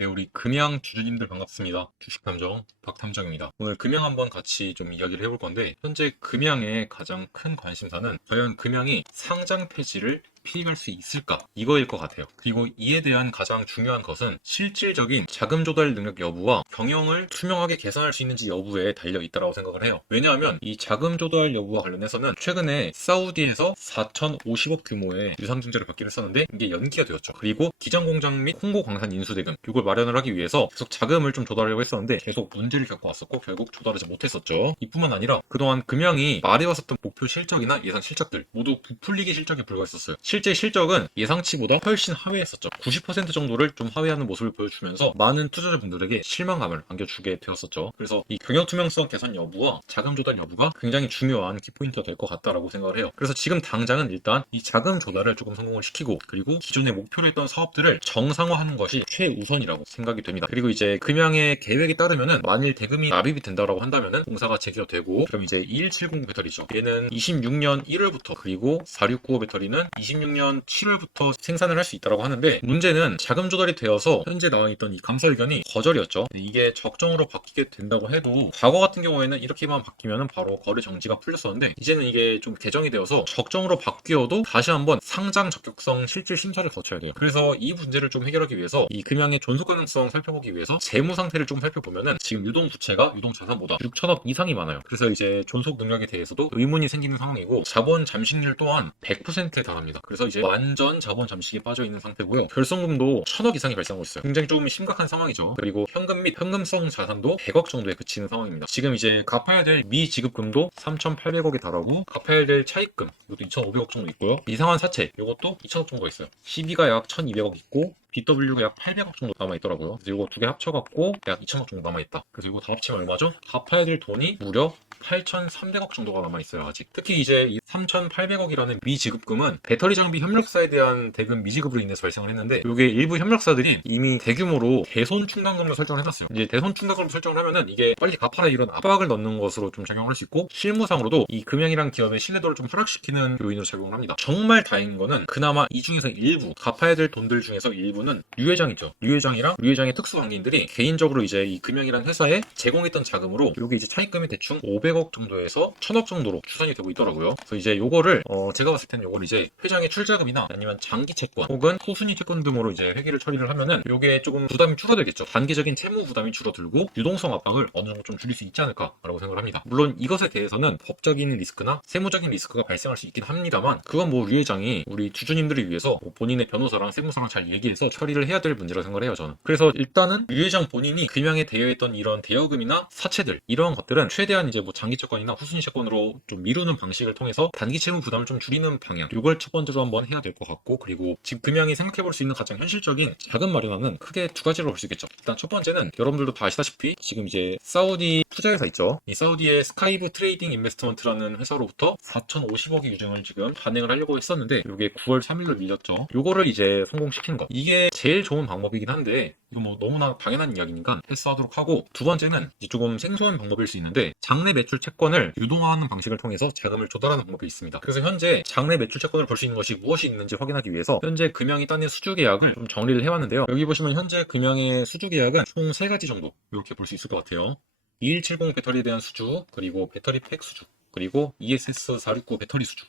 네, 우리 금양 주주님들 반갑습니다. 주식탐정 박탐정입니다. 오늘 금양 한번 같이 좀 이야기를 해볼 건데, 현재 금양의 가장 큰 관심사는 과연 금양이 상장 폐지를 피할 수 있을까? 이거일 것 같아요. 그리고 이에 대한 가장 중요한 것은 실질적인 자금 조달 능력 여부와 경영을 투명하게 개선할 수 있는지 여부에 달려 있다고 생각을 해요. 왜냐하면 이 자금 조달 여부와 관련해서는 최근에 사우디에서 4,050억 규모의 유상증자를 받긴 했었는데 이게 연기가 되었죠. 그리고 기장 공장 및 홍보 광산 인수 대금 이걸 마련을 하기 위해서 계속 자금을 좀 조달하려고 했었는데 계속 문제를 겪어왔었고 결국 조달하지 못했었죠. 이뿐만 아니라 그동안 금양이 말해왔었던 목표 실적이나 예상 실적들 모두 부풀리기 실적에 불과했었어요. 실제 실적은 예상치보다 훨씬 하회했었죠. 90% 정도를 좀 하회하는 모습을 보여주면서 많은 투자자분들에게 실망감을 안겨주게 되었었죠. 그래서 이 경영 투명성 개선 여부와 자금 조달 여부가 굉장히 중요한 키포인트가 될 것 같다라고 생각을 해요. 그래서 지금 당장은 일단 이 자금 조달을 조금 성공을 시키고 그리고 기존에 목표로 했던 사업들을 정상화하는 것이 최우선이라고 생각이 됩니다. 그리고 이제 금양의 계획에 따르면은 만일 대금이 납입이 된다라고 한다면은 공사가 재개가 되고 그럼 이제 2170 배터리죠. 얘는 26년 1월부터 그리고 4695 배터리는 26년 7월부터 생산을 할 수 있다고 하는데 문제는 자금 조달이 되어서 현재 나와있던 이 감사 의견이 거절이었죠. 이게 적정으로 바뀌게 된다고 해도 과거 같은 경우에는 이렇게만 바뀌면 바로 거래 정지가 풀렸었는데 이제는 이게 좀 개정이 되어서 적정으로 바뀌어도 다시 한번 상장 적격성 실질 심사를 거쳐야 돼요. 그래서 이 문제를 좀 해결하기 위해서 이 금양의 존속 가능성 살펴보기 위해서 재무 상태를 좀 살펴보면은 지금 유동 부채가 유동 자산보다 6천억 이상이 많아요. 그래서 이제 존속 능력에 대해서도 의문이 생기는 상황이고 자본 잠식률 또한 100%에 달합니다. 그래서 이제 완전 자본 잠식에 빠져 있는 상태고요. 결손금도 1,000억 이상이 발생하고 있어요. 굉장히 좀 심각한 상황이죠. 그리고 현금 및 현금성 자산도 100억 정도에 그치는 상황입니다. 지금 이제 갚아야 될 미지급금도 3,800억에 달하고 갚아야 될 차입금 이것도 2,500억 정도 있고요. 이상한 사채 이것도 2,000억 정도 있어요. 시비가 약 1,200억 있고 BW가 약 800억 정도 남아있더라고요. 그래서 이거 두 개 합쳐갖고 약 2천억 정도 남아있다. 그래서 이거 다 합치면 얼마죠? 갚아야 될 돈이 무려 8,300억 정도가 남아있어요, 아직. 특히 이제 이 3,800억이라는 미지급금은 배터리 장비 협력사에 대한 대금 미지급으로 인해서 발생을 했는데 이게 일부 협력사들이 이미 대규모로 대손 충당금을 설정을 해놨어요. 이제 대손 충당금을 설정을 하면은 이게 빨리 갚아라 이런 압박을 넣는 것으로 좀 작용을 할 수 있고 실무상으로도 이 금양이란 기업의 신뢰도를 좀 하락시키는 요인으로 작용을 합니다. 정말 다행인 거는 그나마 이 중에서 일부 갚아야 될 돈들 중에서 일부는 류 회장이죠. 류 회장이랑 류 회장의 특수관계인들이 개인적으로 이제 이 금양이란 회사에 제공했던 자금으로 요게 이제 차입금이 대충 500억 정도에서 1,000억 정도로 추산이 되고 있더라고요. 그래서 이제 요거를 제가 봤을 때는 요걸 이제 회장의 출자금이나 아니면 장기 채권 혹은 후순위 채권 등으로 이제 회계를 처리를 하면은 요게 조금 부담이 줄어들겠죠. 단기적인 채무 부담이 줄어들고 유동성 압박을 어느 정도 좀 줄일 수 있지 않을까라고 생각을 합니다. 물론 이것에 대해서는 법적인 리스크나 세무적인 리스크가 발생할 수 있긴 합니다만 그건 뭐 류 회장이 우리 주주님들을 위해서 뭐 본인의 변호사랑 세무사랑 잘 얘기해서 처리를 해야 될 문제라고 생각을 해요, 저는. 그래서 일단은 류 회장 본인이 금양에 대여했던 이런 대여금이나 사채들 이런 것들은 최대한 이제 뭐 장기 채권이나 후순위 채권으로 좀 미루는 방식을 통해서 단기 채무 부담을 좀 줄이는 방향 이걸 첫 번째로 한번 해야 될 것 같고 그리고 지금 금양이 생각해 볼 수 있는 가장 현실적인 자금 마련안은 크게 두 가지로 볼 수 있겠죠. 일단 첫 번째는 여러분들도 다 아시다시피 지금 이제 사우디 투자회사 있죠. 이 사우디의 스카이브 트레이딩 인베스트먼트라는 회사로부터 4,050억의 유증을 지금 단행을 하려고 했었는데 이게 9월 3일로 밀렸죠. 요거를 이제 성공시키는 것 이게 제일 좋은 방법이긴 한데 이거 뭐 너무나 당연한 이야기니까 패스하도록 하고 두 번째는 이제 조금 생소한 방법일 수 있는데 장내 매출 채권을 유동화하는 방식을 통해서 자금을 조달하는 방법이 있습니다. 그래서 현재 장내 매출 채권을 볼 수 있는 것이 무엇이 있는지 확인하기 위해서 현재 금양이 따낸 수주 계약을 좀 정리를 해왔는데요. 여기 보시면 현재 금양의 수주 계약은 총 3가지 정도 이렇게 볼 수 있을 것 같아요. 2170 배터리에 대한 수주, 그리고 배터리 팩 수주, 그리고 ESS 469 배터리 수주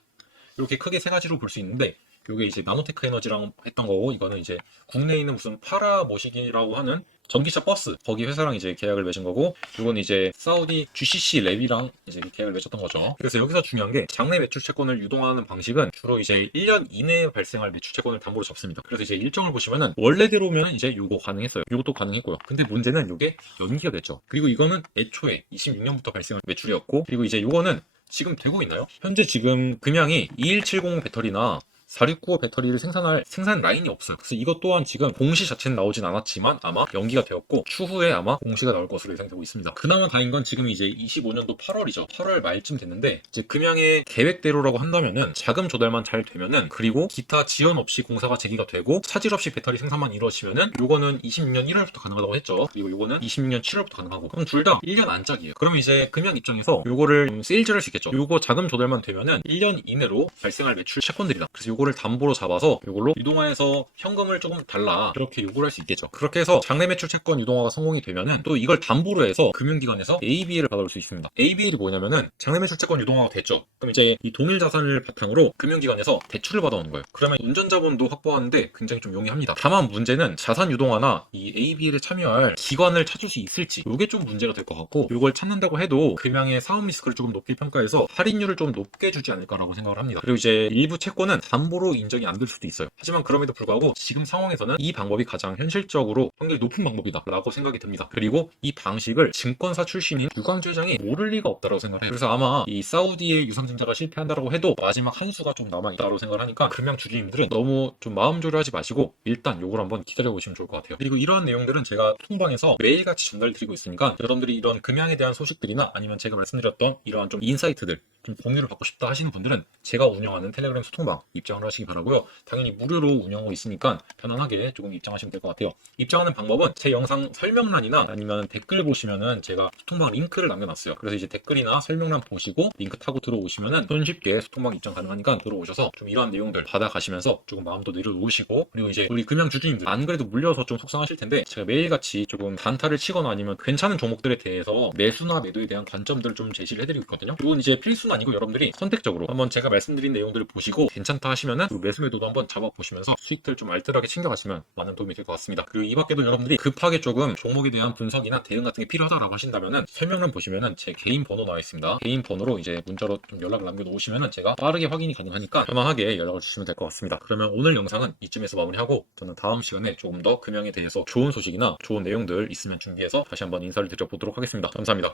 이렇게 크게 3가지로 볼 수 있는데 요게 이제 나노테크 에너지랑 했던 거고 이거는 이제 국내에 있는 무슨 파라모식이라고 하는 전기차 버스 거기 회사랑 이제 계약을 맺은 거고 이건 이제 사우디 GCC 랩이랑 이제 계약을 맺었던 거죠. 그래서 여기서 중요한 게 장내 매출 채권을 유동하는 방식은 주로 이제 1년 이내에 발생할 매출 채권을 담보로 잡습니다. 그래서 이제 일정을 보시면은 원래대로면 이제 요거 가능했어요. 요것도 가능했고요. 근데 문제는 요게 연기가 됐죠. 그리고 이거는 애초에 26년부터 발생한 매출이었고 그리고 이제 요거는 지금 되고 있나요? 현재 지금 금양이 2170 배터리나 4695 배터리를 생산할 생산 라인이 없어요. 그래서 이것 또한 지금 공시 자체는 나오진 않았지만 아마 연기가 되었고 추후에 아마 공시가 나올 것으로 예상되고 있습니다. 그나마 다행인 건 지금 이제 25년도 8월이죠. 8월 말쯤 됐는데 이제 금양의 계획대로라고 한다면은 자금 조달만 잘 되면은 그리고 기타 지연 없이 공사가 재개가 되고 차질 없이 배터리 생산만 이루어지면은 요거는 26년 1월부터 가능하다고 했죠. 그리고 요거는 26년 7월부터 가능하고 그럼 둘 다 1년 안짝이에요. 그러면 이제 금양 입장에서 요거를 세일즈를 할 수 있겠죠. 요거 자금 조달만 되면은 1년 이내로 발생할 매출 채권들이다. 그래서 요거를 담보로 잡아서 요걸로 유동화해서 현금을 조금 달라 그렇게 요구를 할 수 있겠죠. 그렇게 해서 장내 매출 채권 유동화가 성공이 되면은 또 이걸 담보로 해서 금융기관에서 ABL을 받아올 수 있습니다. ABL이 뭐냐면은 장내 매출 채권 유동화가 됐죠. 그럼 이제 이 동일 자산을 바탕으로 금융기관에서 대출을 받아오는 거예요. 그러면 운전자본도 확보하는데 굉장히 좀 용이합니다. 다만 문제는 자산 유동화나 이 ABL에 참여할 기관을 찾을 수 있을지 이게 좀 문제가 될 것 같고, 이걸 찾는다고 해도 금양의 사업 리스크를 조금 높게 평가해서 할인율을 좀 높게 주지 않을까라고 생각을 합니다. 그리고 이제 일부 채권은 담보로 인정이 안 될 수도 있어요. 하지만 그럼에도 불구하고 지금 상황에서는 이 방법이 가장 현실적으로 확률이 높은 방법이다 라고 생각이 듭니다. 그리고 이 방식을 증권사 출신인 유광주 회장이 모를 리가 없다고 생각을 해요. 그래서 아마 이 사우디의 유상증자가 실패한다고 해도 마지막 한 수가 좀 남아있다고 생각을 하니까 금양 주주님들은 너무 좀 마음조리하지 마시고 일단 요걸 한번 기다려보시면 좋을 것 같아요. 그리고 이러한 내용들은 제가 통방에서 매일같이 전달드리고 있으니까 여러분들이 이런 금양에 대한 소식들이나 아니면 제가 말씀드렸던 이러한 좀 인사이트들 좀 공유를 받고 싶다 하시는 분들은 제가 운영하는 텔레그램 소통방 입장을 하시기 바라고요. 당연히 무료로 운영하고 있으니까 편안하게 조금 입장하시면 될 것 같아요. 입장하는 방법은 제 영상 설명란이나 아니면 댓글 보시면은 제가 소통방 링크를 남겨놨어요. 그래서 이제 댓글이나 설명란 보시고 링크 타고 들어오시면은 손쉽게 소통방 입장 가능하니까 들어오셔서 좀 이러한 내용들 받아가시면서 조금 마음도 내려놓으시고, 그리고 이제 우리 금양 주주님들 안 그래도 물려서 좀 속상하실 텐데 제가 매일같이 조금 단타를 치거나 아니면 괜찮은 종목들에 대해서 매수나 매도에 대한 관점들을 좀 제시를 해드리고 있거든요. 이건 이제 필수는 아니고 여러분들이 선택적으로 한번 제가 말씀드린 내용들을 보시고 괜찮다 하시면은 매수 매도도 한번 잡아보시면서 수익들 좀 알뜰하게 챙겨가시면 많은 도움이 될 것 같습니다. 그리고 이 밖에도 여러분들이 급하게 조금 종목에 대한 분석이나 대응 같은 게 필요하다라고 하신다면은 설명란 보시면은 제 개인 번호 나와 있습니다. 개인 번호로 이제 문자로 좀 연락을 남겨놓으시면은 제가 빠르게 확인이 가능하니까 편안하게 연락을 주시면 될 것 같습니다. 그러면 오늘 영상은 이쯤에서 마무리하고 저는 다음 시간에 조금 더 금양에 대해서 좋은 소식이나 좋은 내용들 있으면 준비해서 다시 한번 인사를 드려보도록 하겠습니다. 감사합니다.